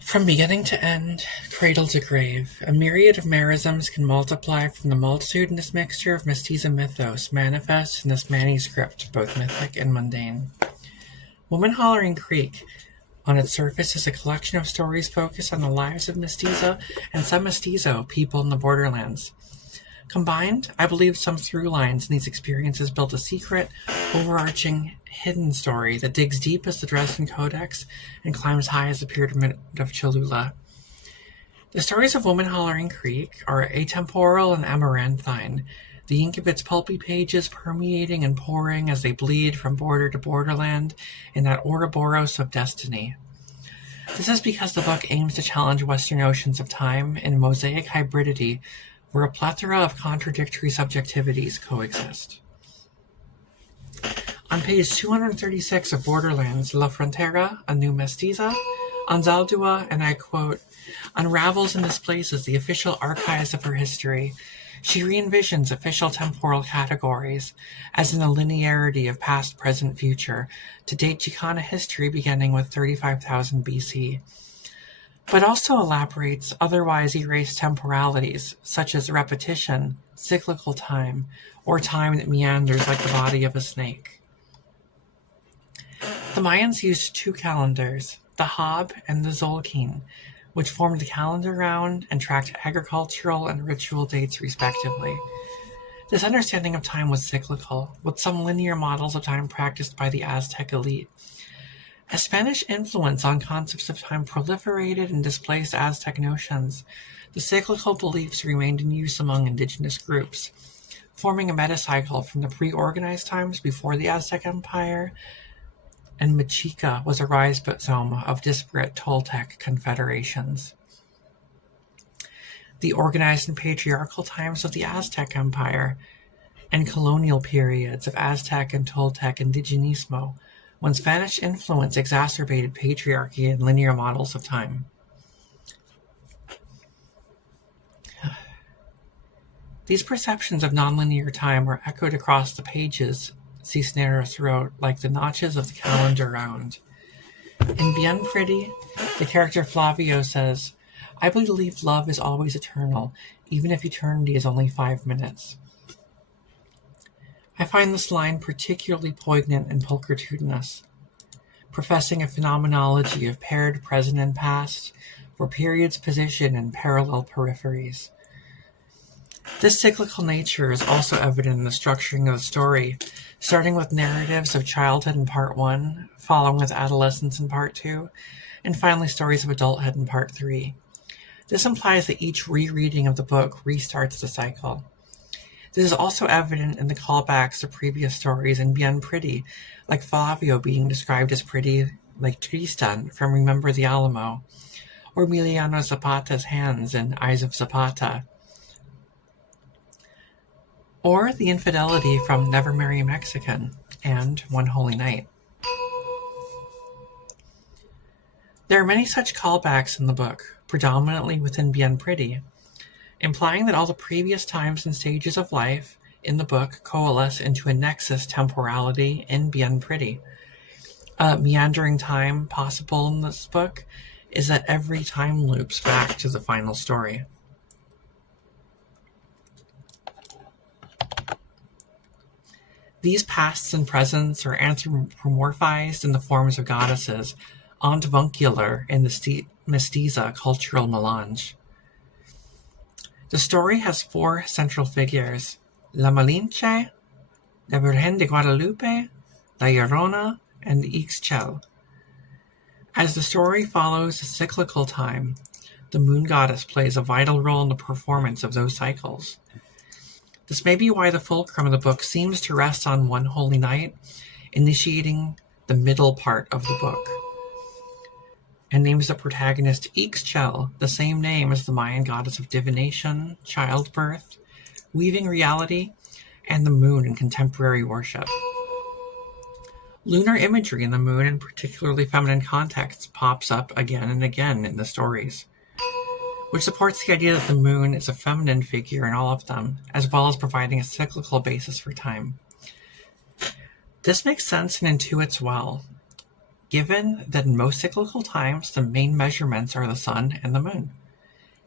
From beginning to end, cradle to grave, a myriad of merisms can multiply from the multitudinous mixture of mestiza mythos manifest in this manuscript, both mythic and mundane. Woman Hollering Creek, on its surface, is a collection of stories focused on the lives of mestiza and some mestizo people in the borderlands. Combined, I believe some through lines in these experiences build a secret, overarching, hidden story that digs deep as the Dresden Codex and climbs high as the Pyramid of Cholula. The stories of Woman Hollering Creek are atemporal and amaranthine, the ink of its pulpy pages permeating and pouring as they bleed from border to borderland in that Ouroboros of destiny. This is because the book aims to challenge Western notions of time in mosaic hybridity where a plethora of contradictory subjectivities coexist. On page 236 of Borderlands, La Frontera, a new mestiza, Anzaldúa, and I quote, unravels and displaces the official archives of her history. She re-envisions official temporal categories, as in a linearity of past, present, future, to date Chicana history beginning with 35,000 BC, but also elaborates otherwise erased temporalities, such as repetition, cyclical time, or time that meanders like the body of a snake. The Mayans used two calendars, the Hab and the Zolkin, which formed the calendar round and tracked agricultural and ritual dates respectively. This understanding of time was cyclical, with some linear models of time practiced by the Aztec elite. As Spanish influence on concepts of time proliferated and displaced Aztec notions, the cyclical beliefs remained in use among indigenous groups, forming a metacycle from the pre-organized times before the Aztec Empire, and Mexica was a rhizome of disparate Toltec confederations. The organized and patriarchal times of the Aztec Empire, and colonial periods of Aztec and Toltec indigenismo, when Spanish influence exacerbated patriarchy and linear models of time. These perceptions of nonlinear time were echoed across the pages, Cisneros wrote, like the notches of the calendar round. In Bien Pretty, the character Flavio says, I believe love is always eternal, even if eternity is only 5 minutes. I find this line particularly poignant and pulchritudinous, professing a phenomenology of paired present and past, where periods position in parallel peripheries. This cyclical nature is also evident in the structuring of the story, starting with narratives of childhood in part 1, following with adolescence in part 2, and finally stories of adulthood in part 3. This implies that each rereading of the book restarts the cycle. This is also evident in the callbacks to previous stories in Bien Pretty, like Flavio being described as pretty like Tristan from Remember the Alamo, or Emiliano Zapata's hands in Eyes of Zapata, or the infidelity from Never Marry a Mexican and One Holy Night. There are many such callbacks in the book, predominantly within Bien Pretty, implying that all the previous times and stages of life in the book coalesce into a nexus temporality in Bien Pretty. A meandering time possible in this book is that every time loops back to the final story. These pasts and presents are anthropomorphized in the forms of goddesses, avuncular in the mestiza cultural melange. The story has 4 central figures, La Malinche, La Virgen de Guadalupe, La Llorona, and Ixchel. As the story follows a cyclical time, the moon goddess plays a vital role in the performance of those cycles. This may be why the fulcrum of the book seems to rest on One Holy Night, initiating the middle part of the book, and names the protagonist Ixchel, the same name as the Mayan goddess of divination, childbirth, weaving reality, and the moon in contemporary worship. Lunar imagery in the moon in particularly feminine contexts pops up again and again in the stories, which supports the idea that the moon is a feminine figure in all of them, as well as providing a cyclical basis for time. This makes sense and intuits well. given that in most cyclical times the main measurements are the sun and the moon.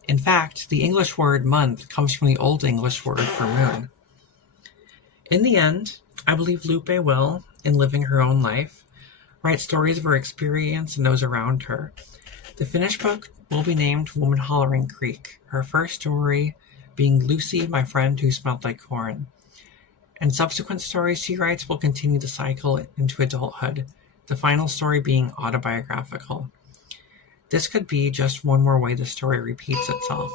In fact, the English word month comes from the Old English word for moon. In the end, I believe Lupe will, in living her own life, write stories of her experience and those around her. The finished book will be named Woman Hollering Creek, her first story being Lucy, my friend who smelled like corn. And subsequent stories she writes will continue to cycle into adulthood, the final story being autobiographical. This could be just one more way the story repeats itself.